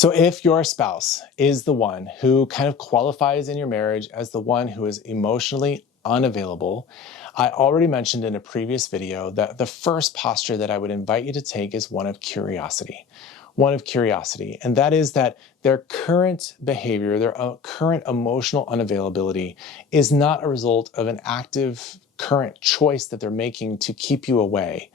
So if your spouse is the one who kind of qualifies in your marriage as the one who is emotionally unavailable, I already mentioned in a previous video that the first posture that I would invite you to take is one of curiosity. One of curiosity, and that is that their current behavior, their current emotional unavailability is not a result of an active current choice that they're making to keep you away,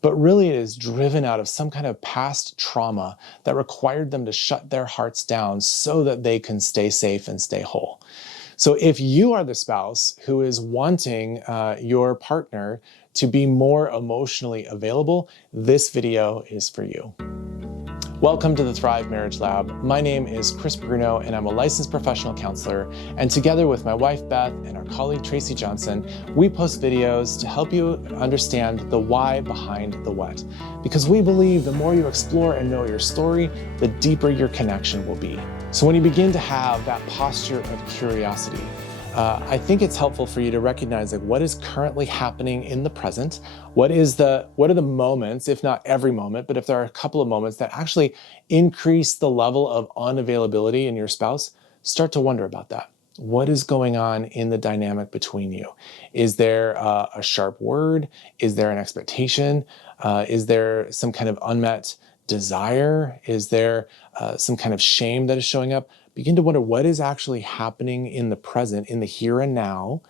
but really it is driven out of some kind of past trauma that required them to shut their hearts down so that they can stay safe and stay whole. So if you are the spouse who is wanting your partner to be more emotionally available, this video is for you. Welcome to the Thrive Marriage Lab. My name is Chris Bruno, and I'm a licensed professional counselor. And together with my wife, Beth, and our colleague, Tracy Johnson, we post videos to help you understand the why behind the what. Because we believe the more you explore and know your story, the deeper your connection will be. So when you begin to have that posture of curiosity, I think it's helpful for you to recognize what is currently happening in the present. What are the moments, if not every moment, but if there are a couple of moments that actually increase the level of unavailability in your spouse, start to wonder about that. What is going on in the dynamic between you? Is there a sharp word? Is there an expectation? Is there some kind of unmet desire? Is there some kind of shame that is showing up? Begin to wonder what is actually happening in the present, in the here and now,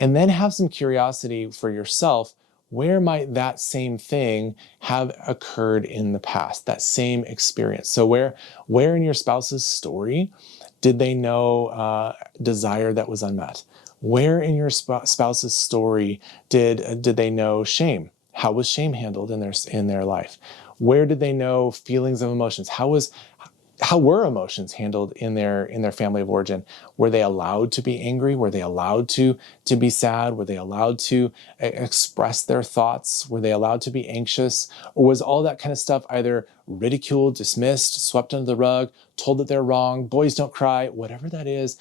and then have some curiosity for yourself. Where might that same thing have occurred in the past, that same experience? So where in your spouse's story did they know desire that was unmet? Where in your spouse's story did they know shame? How was shame handled in their life? Where did they know feelings of emotions? How were emotions handled in their family of origin? Were they allowed to be angry? Were they allowed to be sad? Were they allowed to express their thoughts? Were they allowed to be anxious? Or was all that kind of stuff either ridiculed, dismissed, swept under the rug, told that they're wrong, boys don't cry, whatever that is?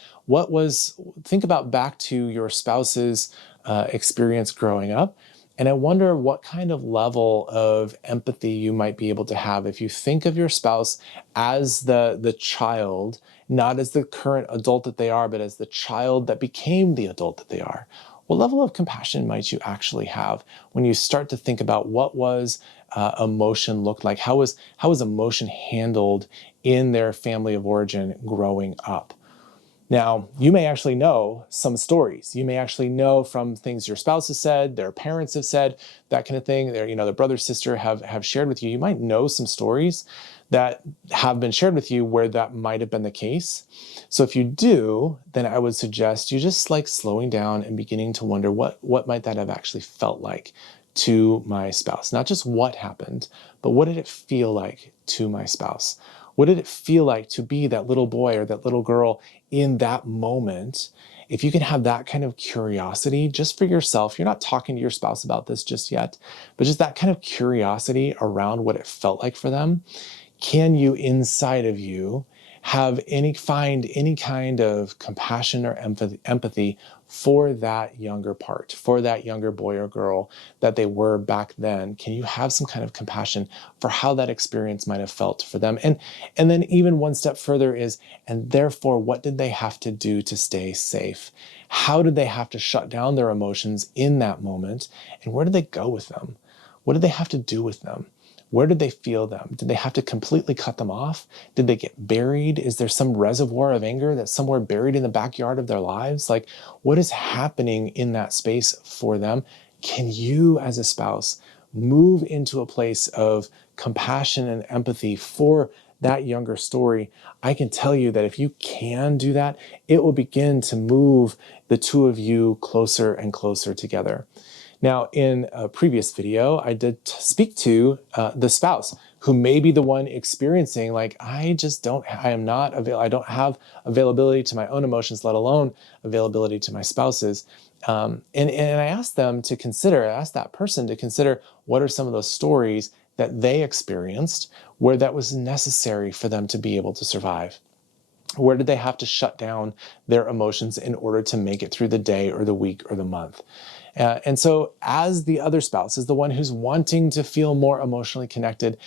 Think about back to your spouse's experience growing up. And I wonder what kind of level of empathy you might be able to have if you think of your spouse as the child, not as the current adult that they are, but as the child that became the adult that they are. What level of compassion might you actually have when you start to think about what was emotion looked like? How was emotion handled in their family of origin growing up? Now, you may actually know some stories. You may actually know from things your spouse has said, their parents have said, that kind of thing. Their brother, sister have shared with you. You might know some stories that have been shared with you where that might have been the case. So if you do, then I would suggest you just slowing down and beginning to wonder what might that have actually felt like to my spouse? Not just what happened, but what did it feel like to my spouse? What did it feel like to be that little boy or that little girl in that moment? If you can have that kind of curiosity just for yourself, you're not talking to your spouse about this just yet, but just that kind of curiosity around what it felt like for them, can you inside of you find any kind of compassion or empathy for that younger part, for that younger boy or girl that they were back then? Can you have some kind of compassion for how that experience might have felt for them? And then even one step further is, and therefore, what did they have to do to stay safe? How did they have to shut down their emotions in that moment? And where did they go with them? What did they have to do with them? Where did they feel them? Did they have to completely cut them off? Did they get buried? Is there some reservoir of anger that's somewhere buried in the backyard of their lives? What is happening in that space for them? Can you, as a spouse, move into a place of compassion and empathy for that younger story? I can tell you that if you can do that, it will begin to move the two of you closer and closer together. Now, in a previous video, I did speak to the spouse who may be the one experiencing I don't have availability to my own emotions, let alone availability to my spouse's. And I asked that person to consider what are some of those stories that they experienced where that was necessary for them to be able to survive. Where did they have to shut down their emotions in order to make it through the day or the week or the month? And so as the other spouse, as the one who's wanting to feel more emotionally connected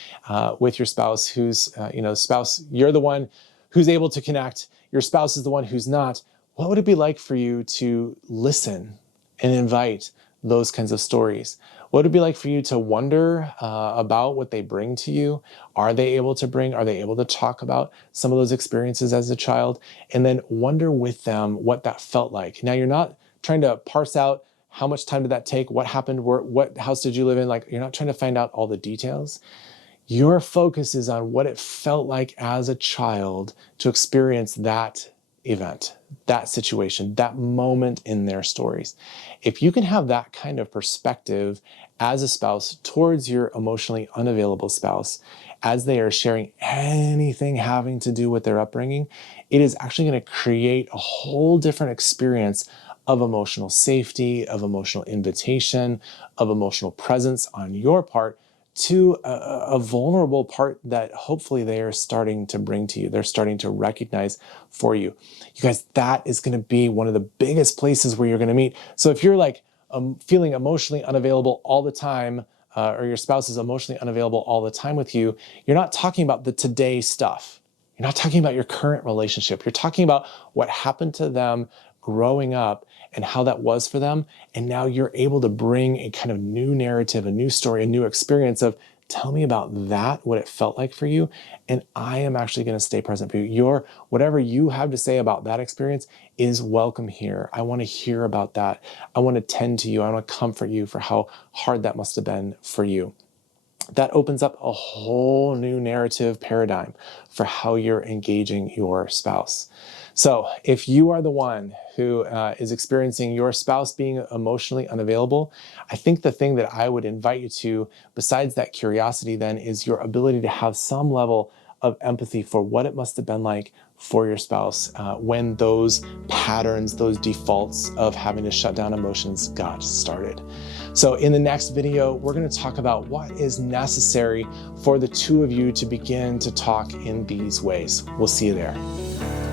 with your spouse, who's, spouse, you're the one who's able to connect, your spouse is the one who's not, what would it be like for you to listen and invite those kinds of stories? What would it be like for you to wonder about what they bring to you? Are they able to talk about some of those experiences as a child? And then wonder with them what that felt like. Now, you're not trying to parse out how much time did that take, what happened, what house did you live in? Like, you're not trying to find out all the details. Your focus is on what it felt like as a child to experience that event, that situation, that moment in their stories. If you can have that kind of perspective as a spouse towards your emotionally unavailable spouse, as they are sharing anything having to do with their upbringing, it is actually going to create a whole different experience of emotional safety, of emotional invitation, of emotional presence on your part to a vulnerable part that hopefully they are starting to bring to you. They're starting to recognize for you. You guys, that is going to be one of the biggest places where you're going to meet. So if you're like feeling emotionally unavailable all the time, or your spouse is emotionally unavailable all the time with you, you're not talking about the today stuff. You're not talking about your current relationship. You're talking about what happened to them growing up and how that was for them. And now you're able to bring a kind of new narrative, a new story, a new experience of, tell me about that, what it felt like for you. And I am actually going to stay present for you. Whatever you have to say about that experience is welcome here. I want to hear about that. I want to tend to you. I want to comfort you for how hard that must have been for you. That opens up a whole new narrative paradigm for how you're engaging your spouse. So if you are the one who is experiencing your spouse being emotionally unavailable, I think the thing that I would invite you to, besides that curiosity then, is your ability to have some level of empathy for what it must have been like for your spouse when those patterns, those defaults of having to shut down emotions got started. So in the next video, we're going to talk about what is necessary for the two of you to begin to talk in these ways. We'll see you there.